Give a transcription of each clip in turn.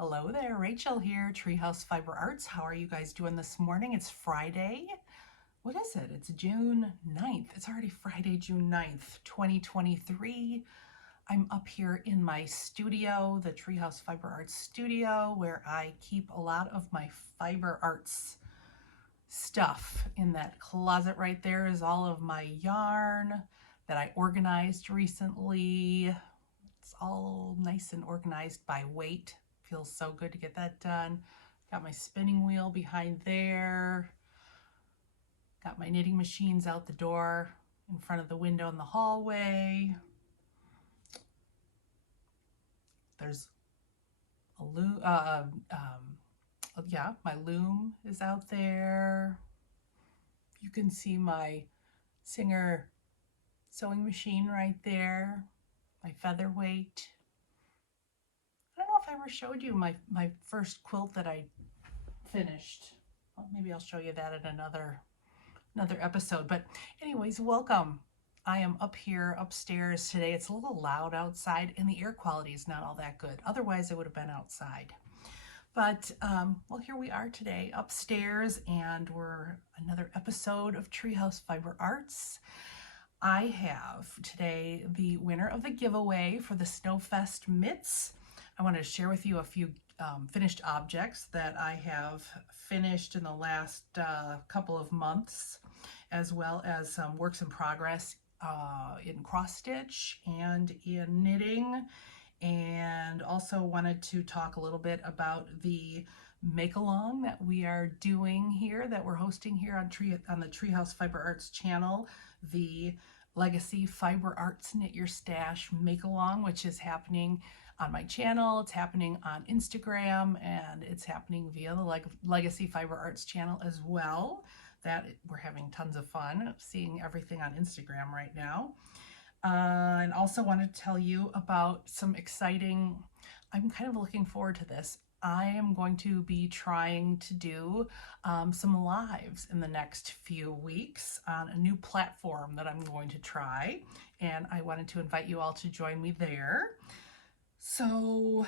Hello there, Rachel here, Treehouse Fiber Arts. How are you guys doing this morning? It's Friday. What is it? It's June 9th. It's already Friday, June 9th, 2023. I'm up here in my studio, the Treehouse Fiber Arts studio, where I keep a lot of my fiber arts stuff. In that closet right there is all of my yarn that I organized recently. It's all nice and organized by weight. Feels so good to get that done. Got my spinning wheel behind there. Got my knitting machines out the door in front of the window in the hallway. There's a loom, my loom is out there. You can see my Singer sewing machine right there, my featherweight. I don't know if I ever showed you my first quilt that I finished. Well, maybe I'll show you that in another episode. But anyways, welcome. I am up here upstairs today. It's a little loud outside and the air quality is not all that good. Otherwise, I would have been outside. But, well, here we are today upstairs, and we're another episode of Treehouse Fiber Arts. I have today the winner of the giveaway for the Snowfest mitts. I wanted to share with you a few finished objects that I have finished in the last couple of months, as well as some works in progress in cross stitch and in knitting. And also wanted to talk a little bit about the make-along that we are doing here, that we're hosting here on the Treehouse Fiber Arts channel, the Legacy Fiber Arts Knit Your Stash make-along, which is happening on my channel. It's happening on Instagram, and it's happening via the Legacy Fiber Arts channel as well. That we're having tons of fun seeing everything on Instagram right now. And also want to tell you about some exciting, I'm kind of looking forward to this. I am going to be trying to do some lives in the next few weeks on a new platform that I'm going to try. And I wanted to invite you all to join me there. So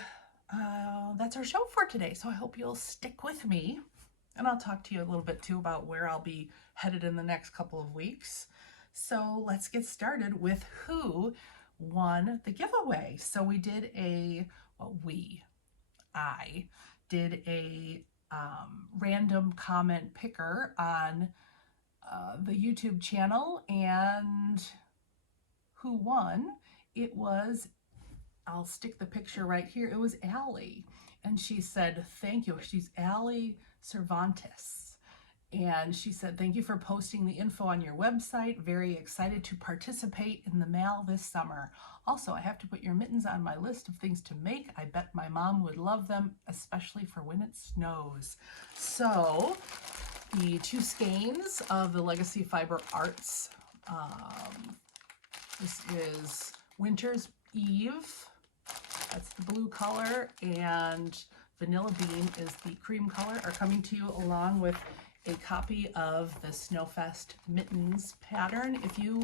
that's our show for today. So I hope you'll stick with me. And I'll talk to you a little bit too about where I'll be headed in the next couple of weeks. So let's get started with who won the giveaway. So we did I did a random comment picker on the YouTube channel, and who won? It was, I'll stick the picture right here. It was Allie, and she said, thank you. She's Allie Cervantes. And she said, thank you for posting the info on your website. Very excited to participate in the mail this summer. Also, I have to put your mittens on my list of things to make. I bet my mom would love them, especially for when it snows. So the two skeins of the Legacy Fiber Arts. This is Winter's Eve. That's the blue color, and Vanilla Bean is the cream color, are coming to you along with a copy of the Snowfest mittens pattern. If you,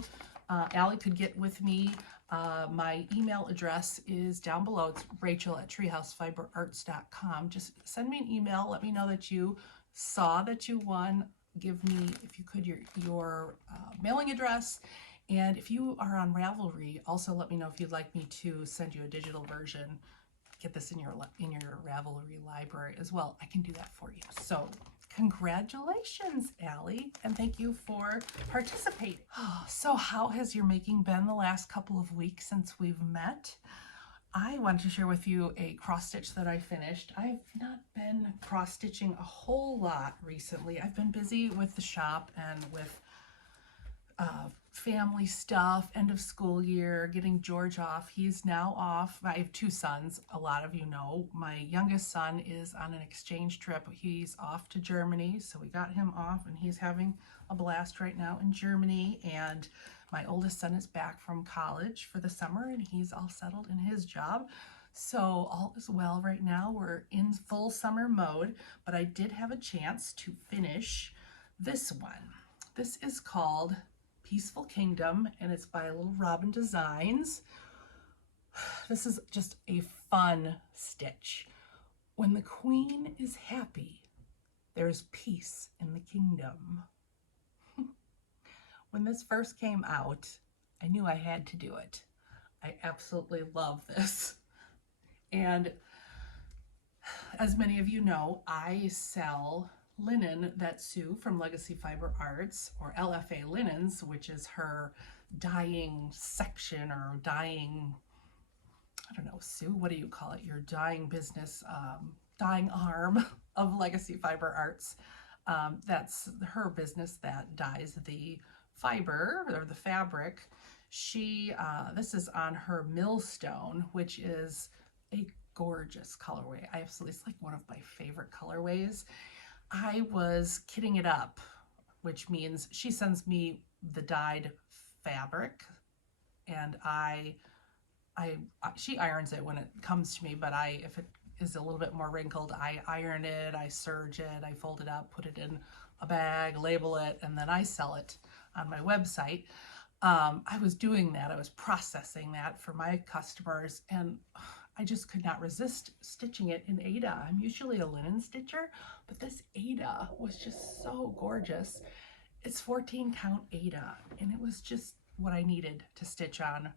Allie, could get with me, my email address is down below. It's rachel@treehousefiberarts.com. Just send me an email. Let me know that you saw that you won. Give me, if you could, your mailing address. And if you are on Ravelry, also let me know if you'd like me to send you a digital version. Get this in your Ravelry library as well. I can do that for you. So congratulations, Allie, and thank you for participating. So how has your making been the last couple of weeks since we've met? I wanted to share with you a cross stitch that I finished. I've not been cross stitching a whole lot recently. I've been busy with the shop and with family stuff, end of school year, getting George off. He's now off. I have two sons, a lot of you know. My youngest son is on an exchange trip. He's off to Germany, so we got him off, and he's having a blast right now in Germany. And my oldest son is back from college for the summer, and he's all settled in his job. So all is well right now. We're in full summer mode, but I did have a chance to finish this one. This is called Peaceful Kingdom, and it's by Little Robin Designs. This is just a fun stitch. When the queen is happy, there's peace in the kingdom. When this first came out, I knew I had to do it. I absolutely love this. And as many of you know, I sell linen that Sue from Legacy Fiber Arts, or LFA Linens, which is her dyeing section or dyeing, I don't know, Sue, what do you call it? Your dyeing business, dyeing arm of Legacy Fiber Arts. That's her business that dyes the fiber or the fabric. This is on her Millstone, which is a gorgeous colorway. It's like one of my favorite colorways. I was kitting it up, which means she sends me the dyed fabric, and she irons it when it comes to me, but if it is a little bit more wrinkled, I iron it, I serge it, I fold it up, put it in a bag, label it, and then I sell it on my website. I was doing that. I was processing that for my customers, and I just could not resist stitching it in Aida. I'm usually a linen stitcher, but this Aida was just so gorgeous. It's 14 count Aida, and it was just what I needed to stitch on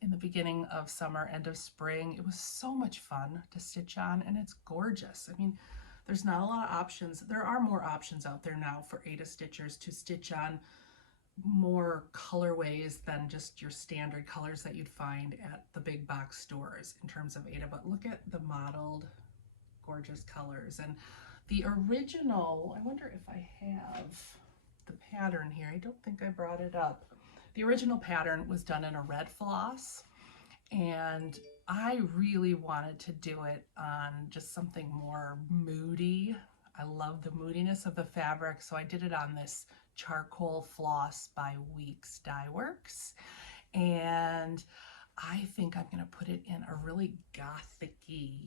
in the beginning of summer, end of spring. It was so much fun to stitch on, and it's gorgeous. I mean, there's not a lot of options. There are more options out there now for Aida stitchers to stitch on more colorways than just your standard colors that you'd find at the big box stores in terms of Aida. But look at the modeled gorgeous colors. And the original, I wonder if I have the pattern here. I don't think I brought it up. The original pattern was done in a red floss, and I really wanted to do it on just something more moody. I love the moodiness of the fabric, so I did it on this charcoal floss by Weeks Dye Works, and I think I'm going to put it in a really gothic-y,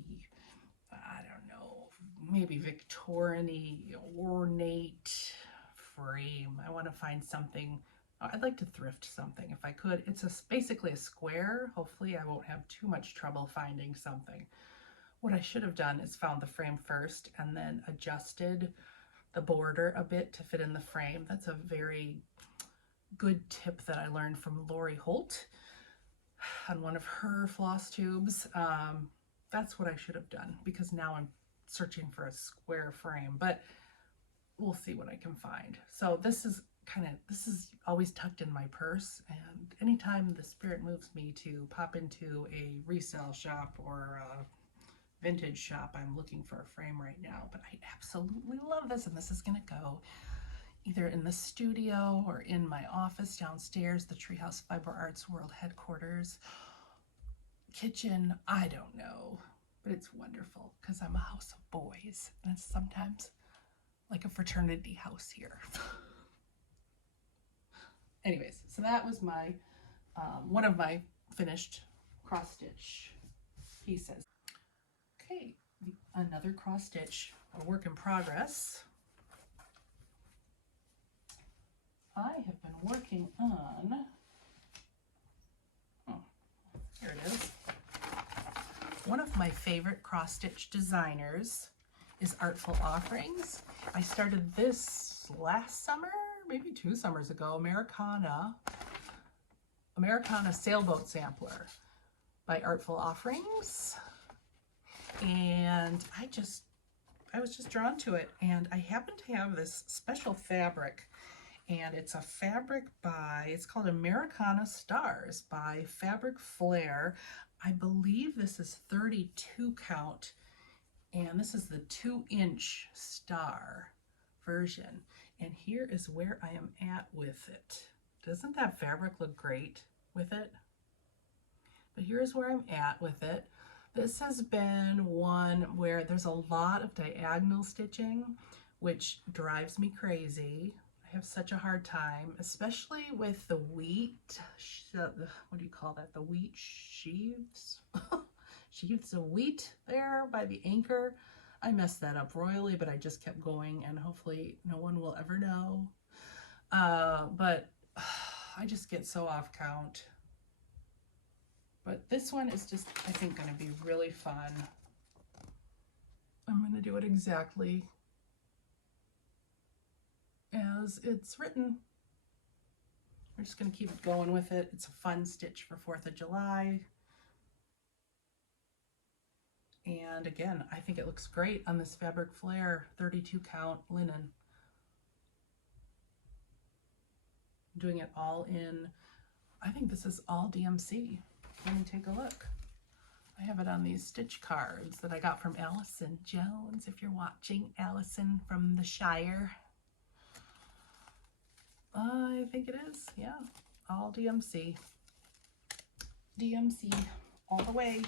I don't know, maybe Victorian-y, ornate frame. I want to find something. I'd like to thrift something if I could. It's basically a square. Hopefully I won't have too much trouble finding something. What I should have done is found the frame first and then adjusted the border a bit to fit in the frame. That's a very good tip that I learned from Lori Holt on one of her floss tubes. That's what I should have done, because now I'm searching for a square frame, but we'll see what I can find. So this is always tucked in my purse, and anytime the spirit moves me to pop into a resale shop or a vintage shop, I'm looking for a frame right now. But I absolutely love this, and this is gonna go either in the studio or in my office downstairs, the Treehouse Fiber Arts World headquarters, kitchen, I don't know, but it's wonderful because I'm a house of boys, and it's sometimes like a fraternity house here. Anyways, so that was my one of my finished cross stitch pieces. Okay, another cross stitch, a work in progress. I have been working on, here it is. One of my favorite cross stitch designers is Artful Offerings. I started this last summer, maybe 2 summers ago. Americana Sailboat Sampler by Artful Offerings, and I was just drawn to it, and I happen to have this special fabric, and it's a fabric it's called Americana Stars by Fabric Flair. I believe this is 32 count, and this is the 2-inch star version. And here is where I am at with it. Doesn't that fabric look great with it? But here's where I'm at with it. This has been one where there's a lot of diagonal stitching, which drives me crazy. I have such a hard time, especially with the wheat, what do you call that? The wheat sheaves? Sheaves of wheat there by the anchor. I messed that up royally, but I just kept going, and hopefully no one will ever know. But I just get so off count. But this one is just, I think, going to be really fun. I'm going to do it exactly as it's written. We're just going to keep going with it. It's a fun stitch for 4th of July. And again, I think it looks great on this Fabric Flare 32 count linen. I'm doing it all in, I think this is all DMC. Let me take a look. I have it on these stitch cards that I got from Allison Jones, if you're watching, Allison from the Shire. I think it is, yeah, all DMC. DMC all the way.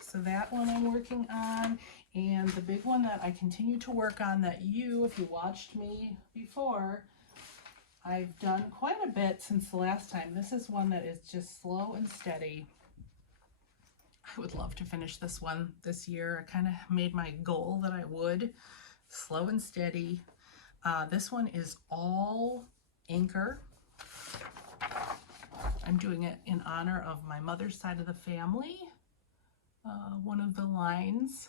So that one I'm working on, and the big one that I continue to work on that you, if you watched me before, I've done quite a bit since the last time. This is one that is just slow and steady. I would love to finish this one this year. I kind of made my goal that I would. Slow and steady. This one is all anchor. I'm doing it in honor of my mother's side of the family. One of the lines,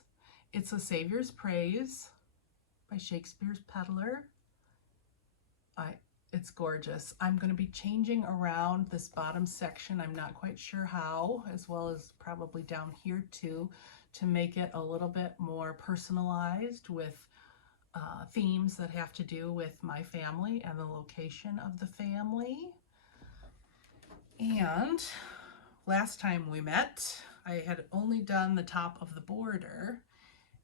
it's a Savior's Praise by Shakespeare's Peddler. It's gorgeous. I'm going to be changing around this bottom section. I'm not quite sure how, as well as probably down here too, to make it a little bit more personalized with themes that have to do with my family and the location of the family. And last time we met, I had only done the top of the border,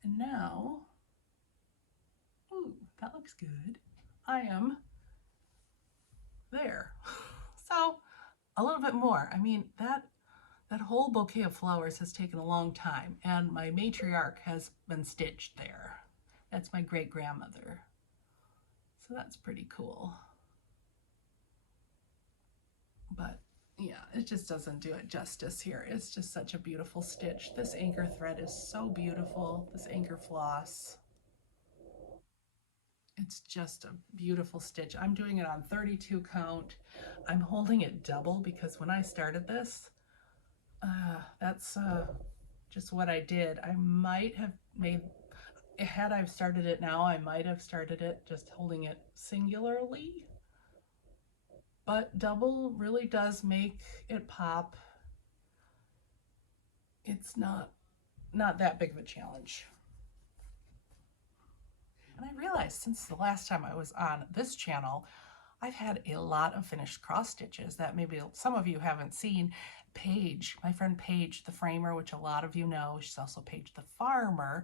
and now, ooh, that looks good. I am there. So a little bit more. I mean, that whole bouquet of flowers has taken a long time, and my matriarch has been stitched there. That's my great-grandmother. So that's pretty cool. But yeah, it just doesn't do it justice here. It's just such a beautiful stitch. This anchor thread is so beautiful, this anchor floss. It's just a beautiful stitch. I'm doing it on 32 count. I'm holding it double because when I started this, that's just what I did. I might have made, had I started it now, I might have started it just holding it singularly. But double really does make it pop. It's not that big of a challenge. And I realized since the last time I was on this channel, I've had a lot of finished cross stitches that maybe some of you haven't seen. Paige, my friend Paige, the framer, which a lot of you know, she's also Paige the farmer.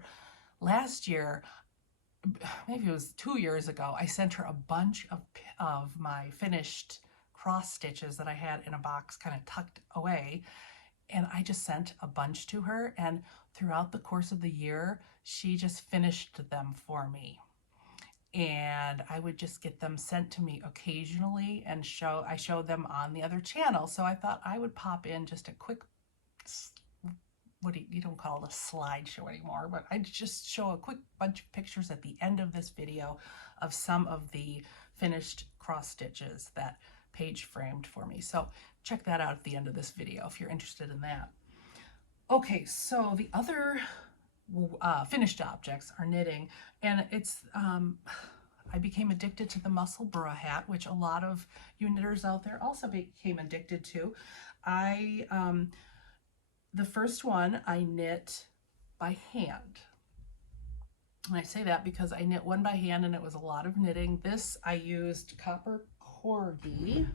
Last year, maybe it was 2 years ago, I sent her a bunch of my finished cross stitches that I had in a box kind of tucked away. And I just sent a bunch to her, and throughout the course of the year, she just finished them for me. And I would just get them sent to me occasionally, and I showed them on the other channel. So I thought I would pop in just a quick, what do you don't call it a slideshow anymore, but I just show a quick bunch of pictures at the end of this video of some of the finished cross stitches that Paige framed for me. So check that out at the end of this video if you're interested in that. Okay, so the other finished objects are knitting, and it's I became addicted to the Musselburgh hat, which a lot of you knitters out there also became addicted to. The first one I knit by hand. And I say that because I knit one by hand and it was a lot of knitting. This I used copper corgi,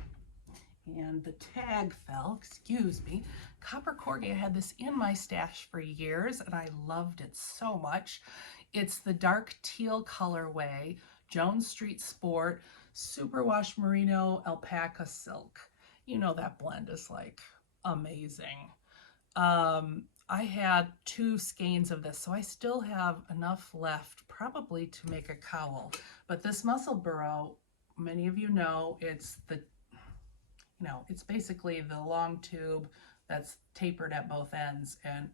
and the tag fell, excuse me. Copper corgi, I had this in my stash for years and I loved it so much. It's the dark teal colorway, Jones Street Sport, superwash merino alpaca silk. You know that blend is like amazing. I had 2 skeins of this, so I still have enough left probably to make a cowl. But this Musselburgh, many of you know, it's the, it's basically the long tube that's tapered at both ends, and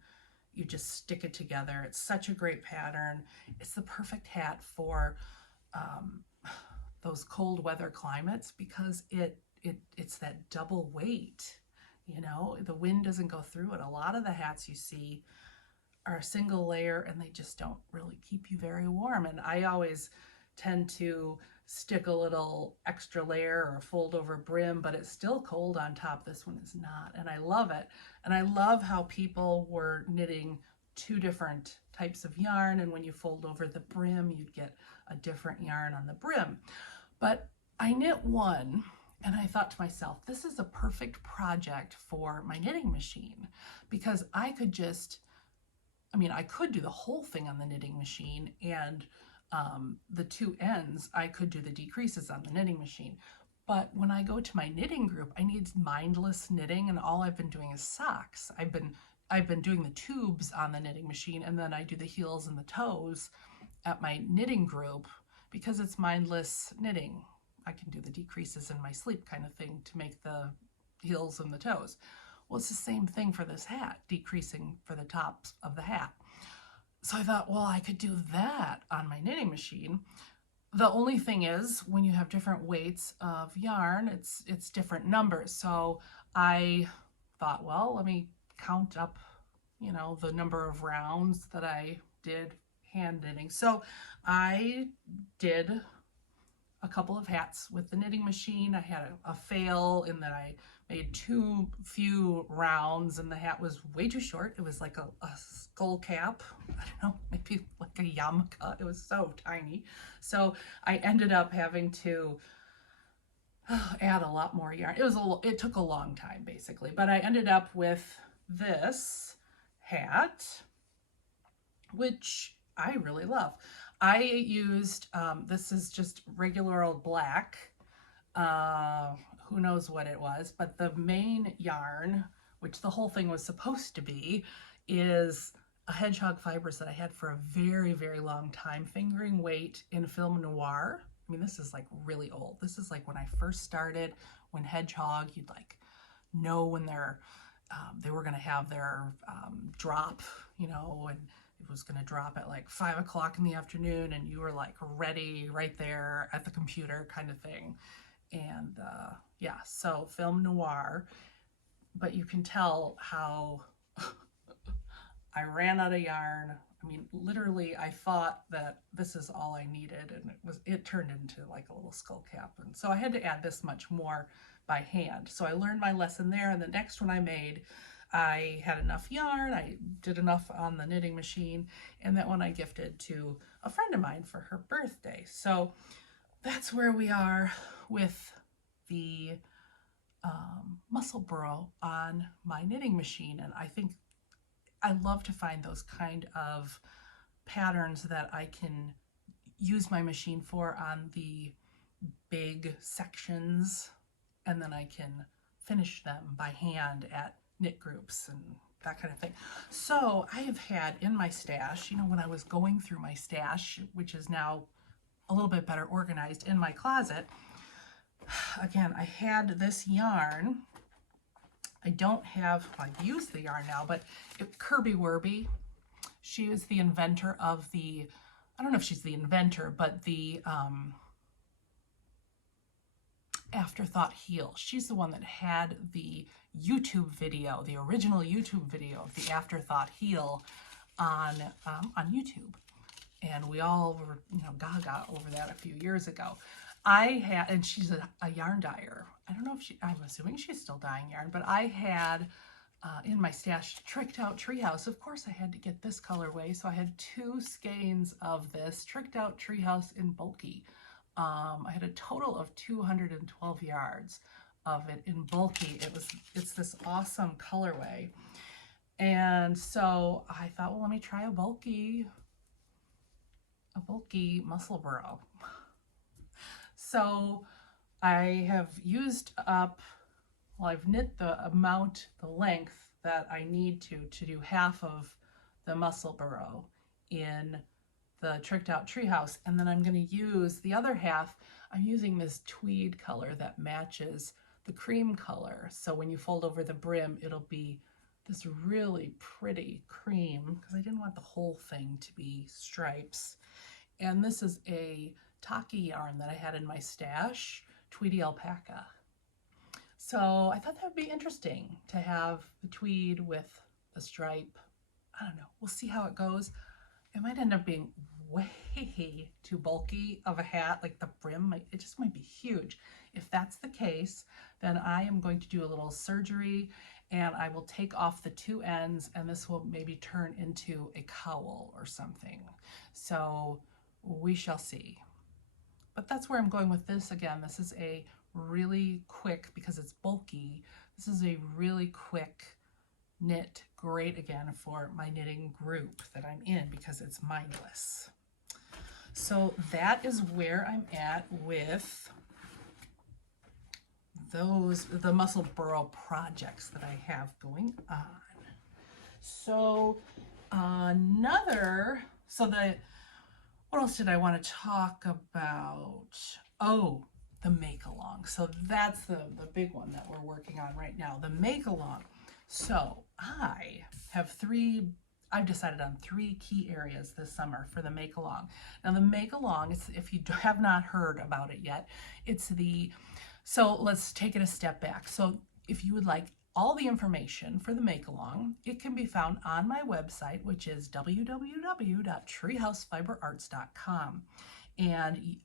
you just stick it together. It's such a great pattern. It's the perfect hat for those cold weather climates because it's that double weight. The wind doesn't go through it. A lot of the hats you see are a single layer and they just don't really keep you very warm. And I always tend to stick a little extra layer or fold over brim, but it's still cold on top. This one is not, and I love it. And I love how people were knitting two different types of yarn, and when you fold over the brim, you'd get a different yarn on the brim. But I knit one, and I thought to myself, this is a perfect project for my knitting machine, because I could just, I could do the whole thing on the knitting machine, and the two ends, I could do the decreases on the knitting machine. But when I go to my knitting group, I need mindless knitting, and all I've been doing is socks. I've been doing the tubes on the knitting machine, and then I do the heels and the toes at my knitting group because it's mindless knitting. I can do the decreases in my sleep kind of thing to make the heels and the toes. Well, it's the same thing for this hat, decreasing for the tops of the hat. So I thought, well, I could do that on my knitting machine. The only thing is, when you have different weights of yarn, it's different numbers. So I thought, well, let me count up, the number of rounds that I did hand knitting. So I did a couple of hats with the knitting machine. I had a fail in that I made too few rounds and the hat was way too short. It was like a skull cap. I don't know, maybe like a yarmulke. It was so tiny. So I ended up having to add a lot more yarn. It took a long time basically, but I ended up with this hat, which I really love. I used, this is just regular old black, who knows what it was, but the main yarn, which the whole thing was supposed to be, is a hedgehog fibers that I had for a very, very long time, fingering weight in film noir. This is like really old. This is like when I first started, when hedgehog, you'd like know when they were going to have their drop, and it was going to drop at like 5 o'clock in the afternoon, and you were like ready right there at the computer kind of thing. And yeah, so film noir, but you can tell how I ran out of yarn. Literally, I thought that this is all I needed, and it turned into like a little skull cap. And so I had to add this much more by hand. So I learned my lesson there, and the next one I made, I had enough yarn, I did enough on the knitting machine, and that one I gifted to a friend of mine for her birthday. So that's where we are with the Musselburgh on my knitting machine. And I think I love to find those kind of patterns that I can use my machine for on the big sections, and then I can finish them by hand at knit groups and that kind of thing. So I have had in my stash, when I was going through my stash, which is now a little bit better organized in my closet, again, I had this yarn. I don't have, I've used the yarn now, but Kirby Werby, she is the inventor of the, I don't know if she's the inventor, but the Afterthought heel. She's the one that had the YouTube video, the original YouTube video of the Afterthought heel on YouTube. And we all were, gaga over that a few years ago. And she's a yarn dyer. I don't know if I'm assuming she's still dyeing yarn, but I had in my stash Tricked Out Treehouse. Of course, I had to get this colorway, so I had 2 skeins of this Tricked Out Treehouse in bulky. I had a total of 212 yards of it in bulky. It's this awesome colorway. And so I thought, well, let me try a bulky Musselburgh. So I have used up, I've knit the length that I need to do half of the Musselburgh in the Tricked Out Treehouse, and then I'm going to use the other half. I'm using this tweed color that matches the cream color. So when you fold over the brim, it'll be this really pretty cream, because I didn't want the whole thing to be stripes. And this is a Taki yarn that I had in my stash, Tweedy Alpaca. So I thought that would be interesting to have the tweed with the stripe I don't know. We'll see how it goes. It might end up being way too bulky of a hat, like the brim, it just might be huge. If that's the case, then I am going to do a little surgery and I will take off the two ends and this will maybe turn into a cowl or something. So we shall see. But that's where I'm going with this. Again, this is a really quick, because it's bulky, this is a really quick knit, great again for my knitting group that I'm in because it's mindless. So that is where I'm at with the Musselburgh projects that I have going on. So what else did I want to talk about? Oh, the make along. So that's the big one that we're working on right now, the make along. So I've decided on 3 key areas this summer for the make along. Now the make along is, if you have not heard about it yet, so let's take it a step back. So if you would like all the information for the make along, it can be found on my website, which is www.treehousefiberarts.com. And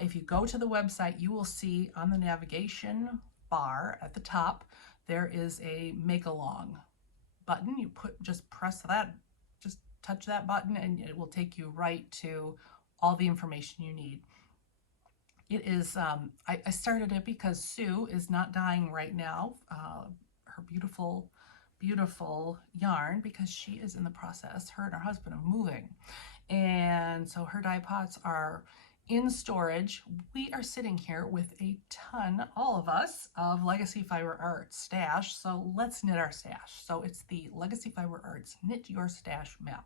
if you go to the website, you will see on the navigation bar at the top, there is a make along button. You just press that, just touch that button, and it will take you right to all the information you need. It is, I started it because Sue is not dying right now, her beautiful, beautiful yarn, because she is in the process, her and her husband, of moving. And so her dye pots are in storage. We are sitting here with a ton, all of us, of Legacy Fiber Arts stash. So let's knit our stash. So it's the Legacy Fiber Arts Knit Your Stash Mal.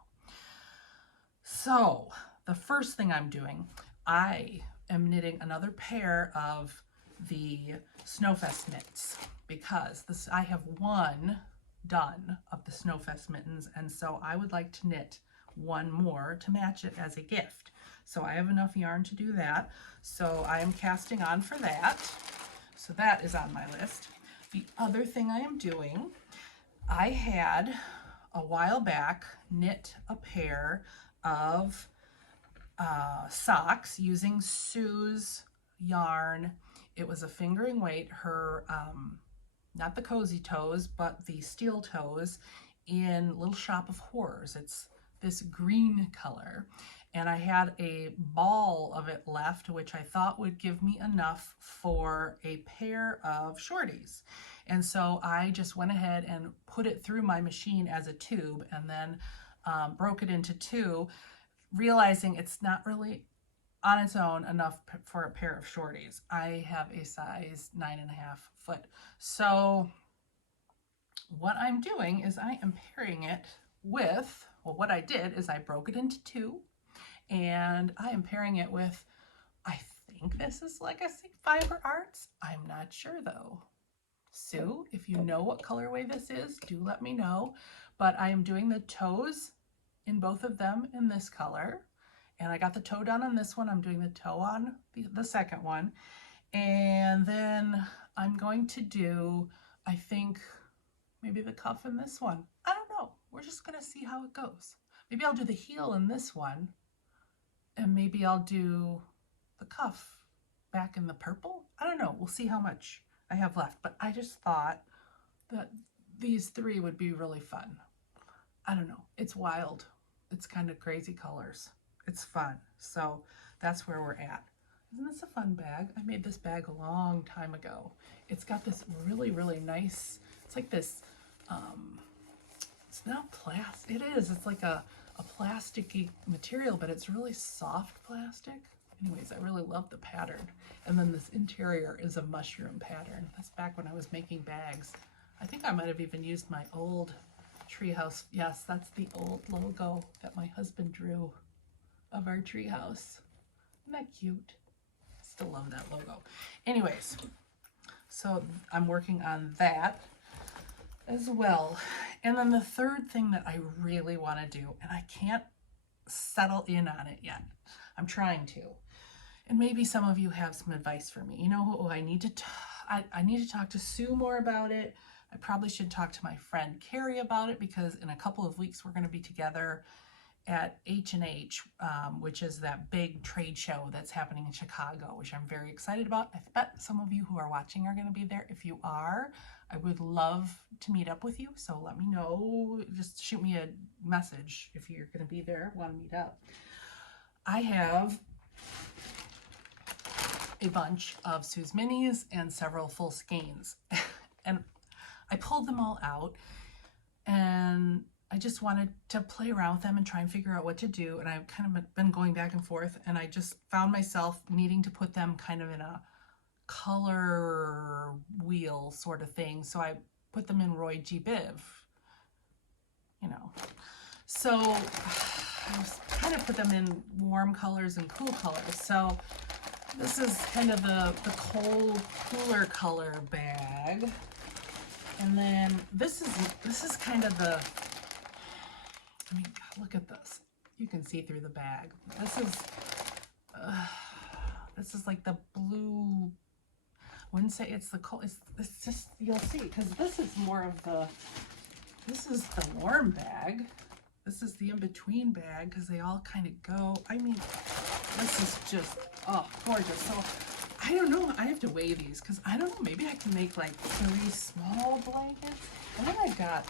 So the first thing I'm doing, I am knitting another pair of the Snowfest mitts, because I have one done of the Snowfest mittens, and so I would like to knit one more to match it as a gift. So I have enough yarn to do that. So I am casting on for that. So that is on my list. The other thing I am doing, I had a while back knit a pair of socks using Sue's yarn. It was a fingering weight, her, not the cozy toes, but the steel toes in Little Shop of Horrors. It's this green color. And I had a ball of it left, which I thought would give me enough for a pair of shorties. And so I just went ahead and put it through my machine as a tube, and then broke it into 2, realizing it's not really on its own enough for a pair of shorties. I have a size 9.5 foot. So what I'm doing is I am pairing it with, well, what I did is I broke it into 2, and I am pairing it with, I think this is Legacy Fiber Arts. I'm not sure though. Sue, if you know what colorway this is, do let me know. But I am doing the toes in both of them in this color. And I got the toe done on this one. I'm doing the toe on the second one. And then I'm going to do, I think, maybe the cuff in this one. I don't know. We're just going to see how it goes. Maybe I'll do the heel in this one. And maybe I'll do the cuff back in the purple. I don't know. We'll see how much I have left. But I just thought that these 3 would be really fun. I don't know. It's wild. It's kind of crazy colors. It's fun. So that's where we're at. Isn't this a fun bag? I made this bag a long time ago. It's got this really, really nice, it's like this, it's not plastic. It is. It's like a plasticky material, but it's really soft plastic. Anyways, I really love the pattern. And then this interior is a mushroom pattern. That's back when I was making bags. I think I might have even used my old Treehouse. Yes, that's the old logo that my husband drew of our treehouse. Isn't that cute? I still love that logo. Anyways, so I'm working on that as well. And then the third thing that I really want to do, and I can't settle in on it yet. I'm trying to. And maybe some of you have some advice for me. You know, I need to talk to Sue more about it, I probably should talk to my friend Carrie about it, because in a couple of weeks we're going to be together at H&H, which is that big trade show that's happening in Chicago, which I'm very excited about. I bet some of you who are watching are going to be there. If you are, I would love to meet up with you. So let me know. Just shoot me a message if you're going to be there, want to meet up. I have a bunch of Sue's minis and several full skeins. And I pulled them all out, and I just wanted to play around with them and try and figure out what to do. And I've kind of been going back and forth, and I just found myself needing to put them kind of in a color wheel sort of thing. So I put them in Roy G. Biv, you know. So I just kind of put them in warm colors and cool colors. So this is kind of the cold, cooler color bag. And then this is kind of the, I mean, look at this. You can see through the bag. This is like the blue, I wouldn't say it's the cold, it's just, you'll see, because this is more of the, this is the warm bag. This is the in-between bag, because they all kind of go, I mean, this is just, oh, gorgeous. So I don't know, I have to weigh these, because I don't know, maybe I can make like 3 small blankets. And then I've got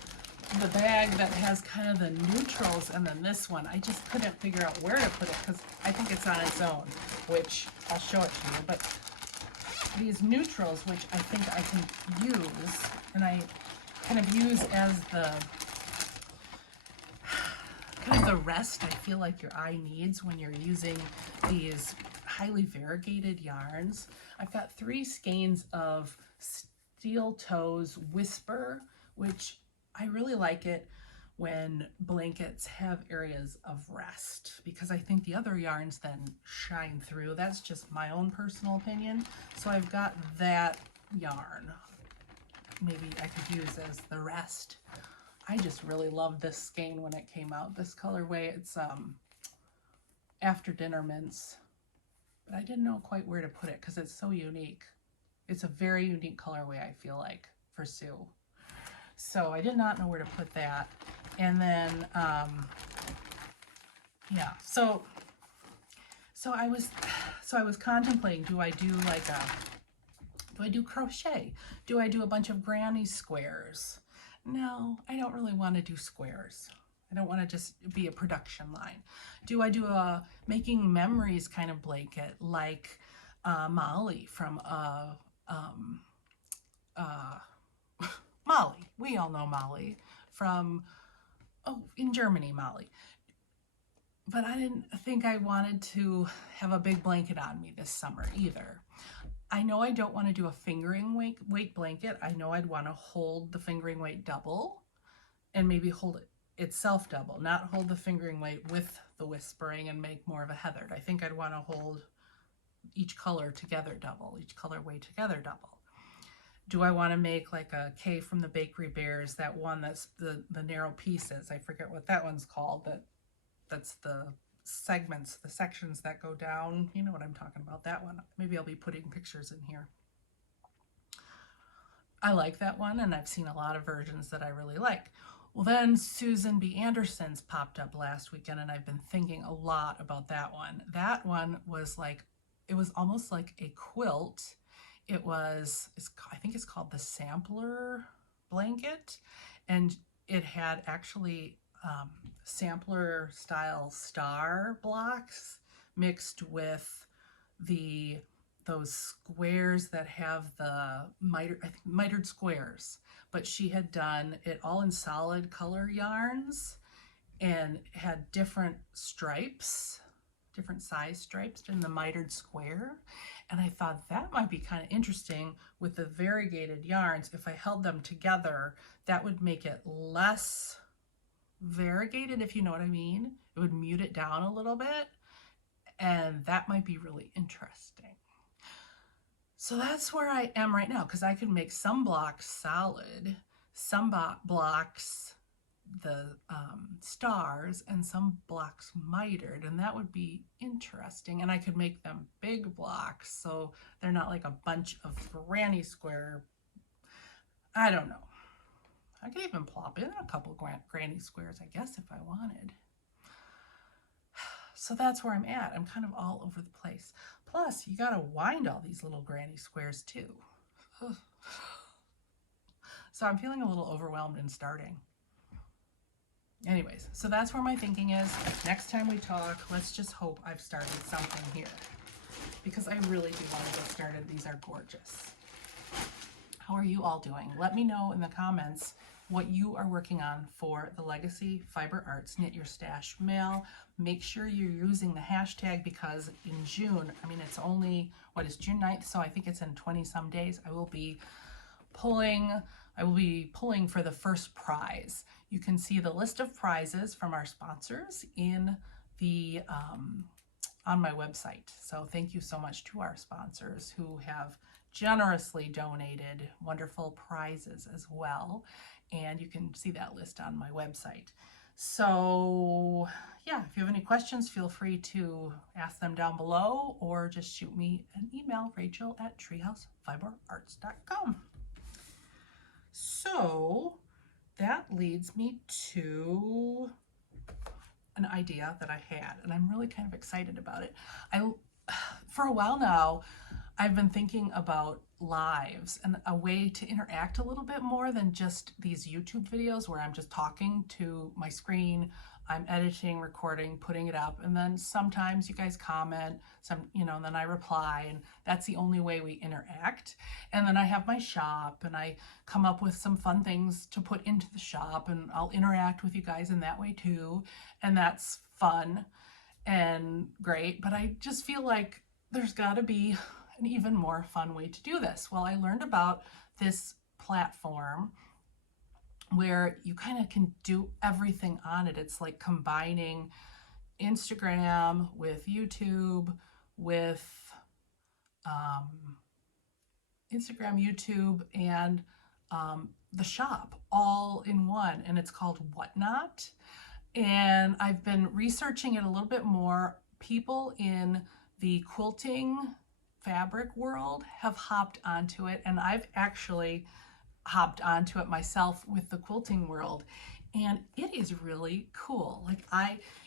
the bag that has kind of the neutrals, and then this one. I just couldn't figure out where to put it, because I think it's on its own, which I'll show it to you. But these neutrals, which I think I can use, and I kind of use as the kind of the rest I feel like your eye needs when you're using these highly variegated yarns. I've got 3 skeins of Steel Toes Whisper, which I really like it when blankets have areas of rest, because I think the other yarns then shine through. That's just my own personal opinion. So I've got that yarn. Maybe I could use as the rest. I just really loved this skein when it came out. This colorway, it's After Dinner Mints. But I didn't know quite where to put it because it's so unique. It's a very unique colorway, I feel like, for Sue. So I did not know where to put that. And then, yeah, so I was contemplating, do I do like do I do crochet? Do I do a bunch of granny squares? No, I don't really want to do squares. I don't want to just be a production line. Do I do a making memories kind of blanket like Molly from Molly? We all know Molly from, oh, in Germany, Molly. But I didn't think I wanted to have a big blanket on me this summer either. I know I don't want to do a fingering weight blanket. I know I'd want to hold the fingering weight double and maybe hold it itself double, not hold the fingering weight with the whispering and make more of a heathered. I think I'd want to hold each color together double, each colorway together double. Do I want to make like a K from the Bakery Bears, that one that's the narrow pieces? I forget what that one's called. That's the segments, the sections that go down. You know what I'm talking about, that one. Maybe I'll be putting pictures in here. I like that one, and I've seen a lot of versions that I really like. Well, then Susan B. Anderson's popped up last weekend, and I've been thinking a lot about that one. That one was like, it was almost like a quilt. It was, I think it's called the Sampler blanket, and it had actually sampler style star blocks mixed with those squares that have the mitered squares. But she had done it all in solid color yarns and had different stripes, different size stripes in the mitered square. And I thought that might be kind of interesting with the variegated yarns. If I held them together, that would make it less variegated, if you know what I mean. It would mute it down a little bit, and that might be really interesting. So that's where I am right now, because I could make some blocks solid, some blocks the stars, and some blocks mitered, and that would be interesting. And I could make them big blocks so they're not like a bunch of granny square. I don't know. I could even plop in a couple granny squares, I guess, if I wanted. So that's where I'm at. I'm kind of all over the place. Plus, you got to wind all these little granny squares too. So I'm feeling a little overwhelmed in starting. Anyways, so that's where my thinking is. Next time we talk, let's just hope I've started something here, because I really do want to get started. These are gorgeous. How are you all doing? Let me know in the comments what you are working on for the Legacy Fiber Arts Knit Your Stash mail. Make sure you're using the hashtag, because in June, I mean, it's only, what is June 9th? So I think it's in 20 some days. I will be pulling for the first prize. You can see the list of prizes from our sponsors in the on my website. So thank you so much to our sponsors who have generously donated wonderful prizes as well. And you can see that list on my website. So yeah, if you have any questions, feel free to ask them down below, or just shoot me an email, rachel@treehousefiberarts.com. So that leads me to an idea that I had, and I'm really kind of excited about it. For a while now, I've been thinking about lives and a way to interact a little bit more than just these YouTube videos where I'm just talking to my screen. I'm editing, recording, putting it up, and then sometimes you guys comment, and then I reply, and that's the only way we interact. And then I have my shop, and I come up with some fun things to put into the shop, and I'll interact with you guys in that way too, and that's fun and great. But I just feel like there's got to be an even more fun way to do this. Well, I learned about this platform where you kind of can do everything on it. It's like combining Instagram with YouTube, with Instagram, YouTube, and the shop all in one, and it's called WhatNot. And I've been researching it a little bit more. People in the quilting fabric world have hopped onto it, and I've actually hopped onto it myself with the quilting world, and it is really cool. Like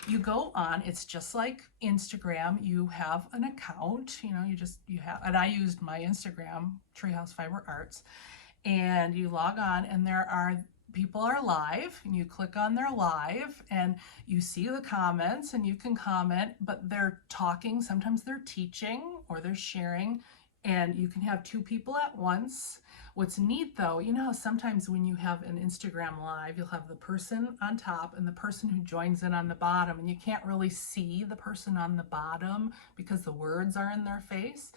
you go on, it's just like Instagram. You have an account, and I used my Instagram, Treehouse Fiber Arts, and you log on, and people are live, and you click on their live, and you see the comments, and you can comment, but they're talking. Sometimes they're teaching or they're sharing, and you can have two people at once. What's neat though, how sometimes when you have an Instagram live, you'll have the person on top and the person who joins in on the bottom, and you can't really see the person on the bottom because the words are in their face.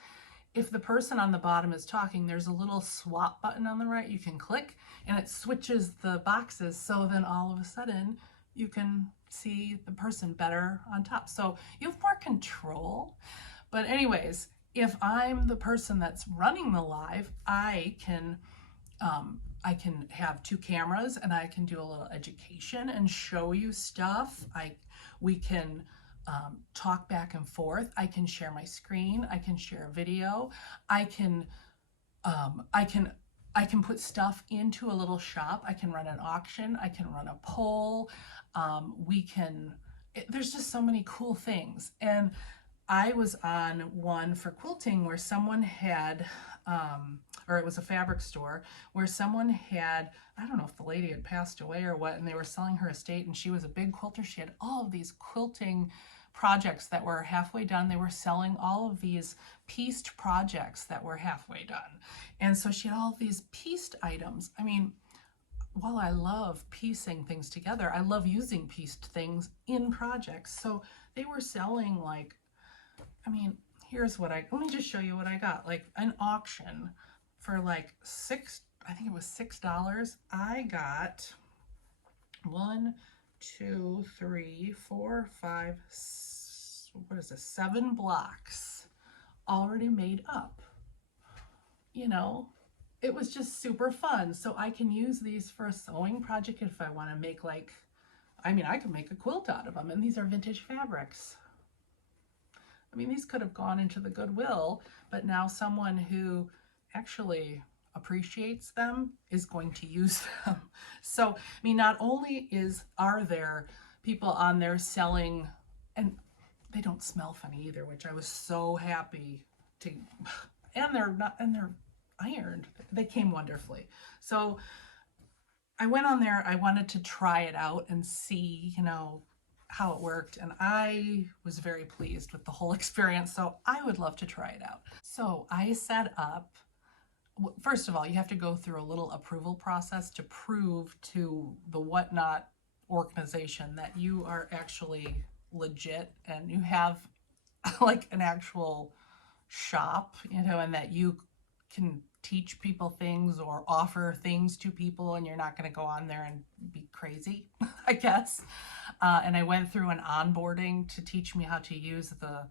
If the person on the bottom is talking, there's a little swap button on the right you can click, and it switches the boxes, so then all of a sudden you can see the person better on top. So you have more control. But anyways, if I'm the person that's running the live, I can have two cameras, and I can do a little education and show you stuff. We can talk back and forth. I can share my screen. I can share a video. I can put stuff into a little shop. I can run an auction. I can run a poll. There's just so many cool things. And I was on one for quilting where someone had, or it was a fabric store where someone had, I don't know if the lady had passed away or what, and they were selling her estate, and she was a big quilter. She had all of these quilting projects that were halfway done. They were selling all of these pieced projects that were halfway done. And so she had all of these pieced items. I mean, while I love piecing things together, I love using pieced things in projects. So they were selling here's what let me just show you what I got. Like an auction for like I think it was $6. I got 1, 2, 3, 4, 5, 7 blocks already made up. It was just super fun. So I can use these for a sewing project if I want to make I could make a quilt out of them, and these are vintage fabrics. These could have gone into the Goodwill, but now someone who actually appreciates them is going to use them. So, I mean, not only are there people on there selling, and they don't smell funny either, which I was so happy to, and they're ironed. They came wonderfully. So I went on there, I wanted to try it out and see, how it worked. And I was very pleased with the whole experience. So I would love to try it out. So I set up, first of all, you have to go through a little approval process to prove to the WhatNot organization that you are actually legit and you have like an actual shop, and that you can teach people things or offer things to people, and you're not going to go on there and be crazy, I guess. And I went through an onboarding to teach me how to use the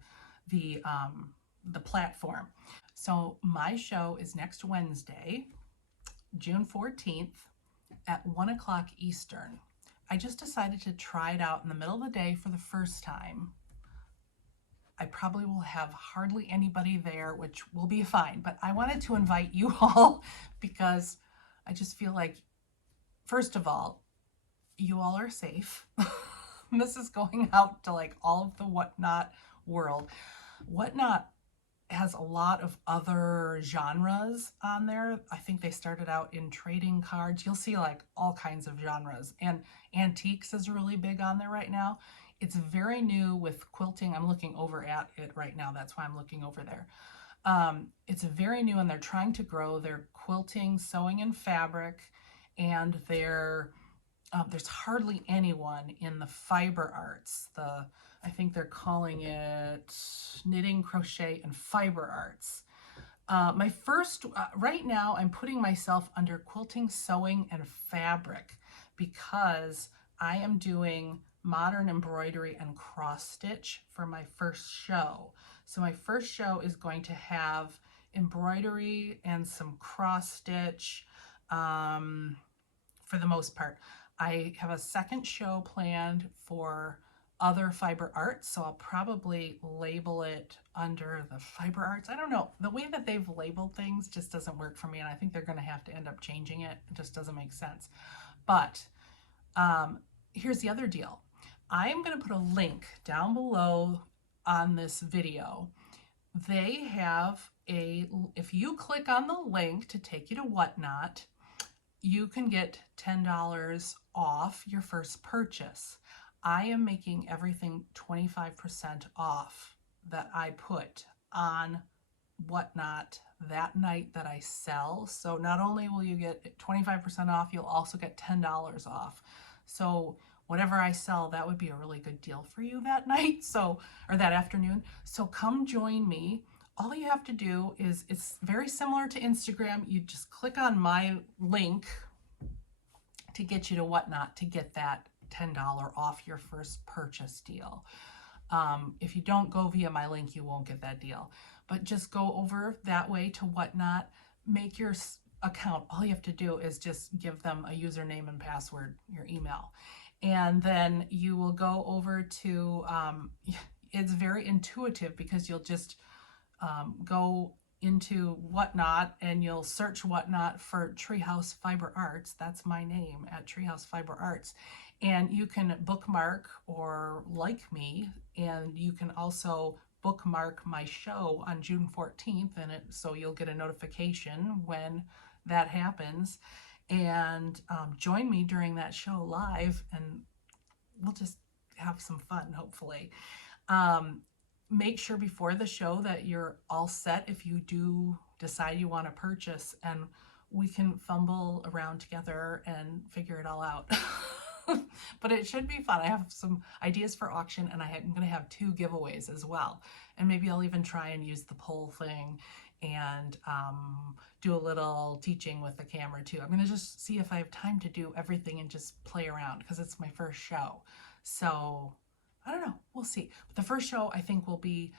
platform. So my show is next Wednesday, June 14th at 1 o'clock Eastern. I just decided to try it out in the middle of the day for the first time. I probably will have hardly anybody there, which will be fine, but I wanted to invite you all because I just feel like, first of all, you all are safe. This is going out to like all of the WhatNot world. WhatNot has a lot of other genres on there. I think they started out in trading cards. You'll see like all kinds of genres, and antiques is really big on there right now. It's very new with quilting. I'm looking over at it right now. That's why I'm looking over there. It's very new, and they're trying to grow their quilting, sewing, and fabric, and there's hardly anyone in the fiber arts. I think they're calling it knitting, crochet, and fiber arts. Right now I'm putting myself under quilting, sewing, and fabric because I am doing modern embroidery and cross stitch for my first show. So my first show is going to have embroidery and some cross stitch for the most part. I have a second show planned for other fiber arts, so I'll probably label it under the fiber arts. I don't know. The way that they've labeled things just doesn't work for me, and I think they're going to have to end up changing it. It just doesn't make sense. But here's the other deal. I'm going to put a link down below on this video. They have if you click on the link to take you to WhatNot, you can get $10 off your first purchase. I am making everything 25% off that I put on WhatNot that night that I sell. So not only will you get 25% off, you'll also get $10 off. So whatever I sell, that would be a really good deal for you that night, or that afternoon. So come join me. All you have to do is, it's very similar to Instagram. You just click on my link to get you to WhatNot to get that $10 off your first purchase deal. If you don't go via my link, you won't get that deal. But just go over that way to WhatNot, make your account. All you have to do is just give them a username and password, your email. And then you will go over to, it's very intuitive because you'll just go into WhatNot and you'll search WhatNot for Treehouse Fiber Arts. That's my name, at Treehouse Fiber Arts. And you can bookmark or like me, and you can also bookmark my show on June 14th, so you'll get a notification when that happens. And join me during that show live, and we'll just have some fun, hopefully. Make sure before the show that you're all set if you do decide you want to purchase, and we can fumble around together and figure it all out. But it should be fun. I have some ideas for auction, and I'm going to have 2 giveaways as well. And maybe I'll even try and use the poll thing and do a little teaching with the camera too. I'm going to just see if I have time to do everything and just play around because it's my first show. So I don't know. We'll see. But the first show I think will be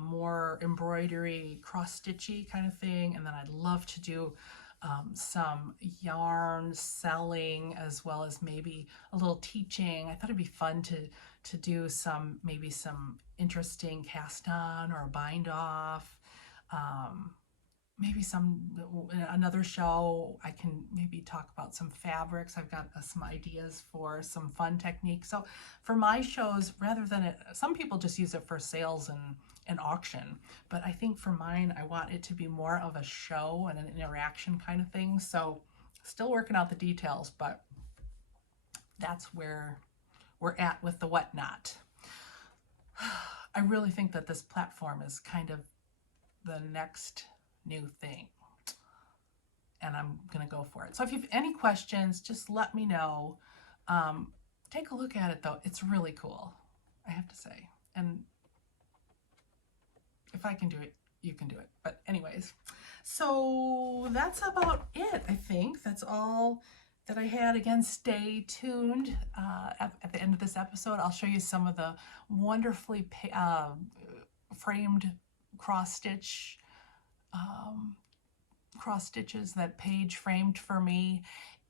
more embroidery, cross-stitchy kind of thing. And then I'd love to do some yarn selling, as well as maybe a little teaching. I thought it'd be fun to do maybe some interesting cast on or bind off. maybe another show I can maybe talk about some fabrics. I've got some ideas for some fun techniques. So for my shows, rather than some people just use it for sales and auction, but I think for mine I want it to be more of a show and an interaction kind of thing. So still working out the details, but that's where we're at with the WhatNot. I really think that this platform is kind of the next new thing, and I'm gonna go for it. So if you have any questions, just let me know. Take a look at it though. It's really cool, I have to say. And if I can do it, you can do it. But anyways, so that's about it. I think that's all that I had. Again, stay tuned. At the end of this episode, I'll show you some of the wonderfully framed cross stitches that Paige framed for me,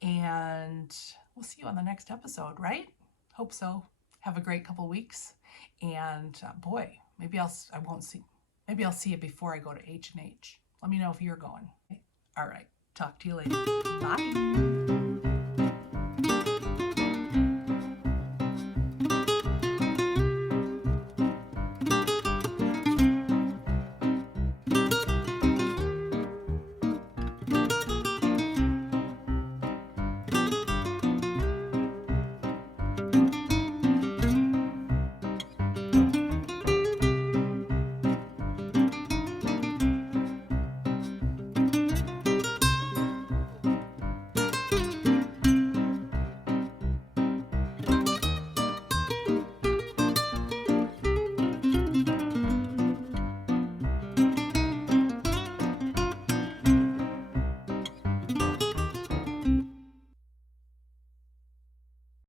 and we'll see you on the next episode, right? Hope so. Have a great couple weeks, and boy, maybe I'll see you before I go to H&H. Let me know if you're going. All right, talk to you later. Bye.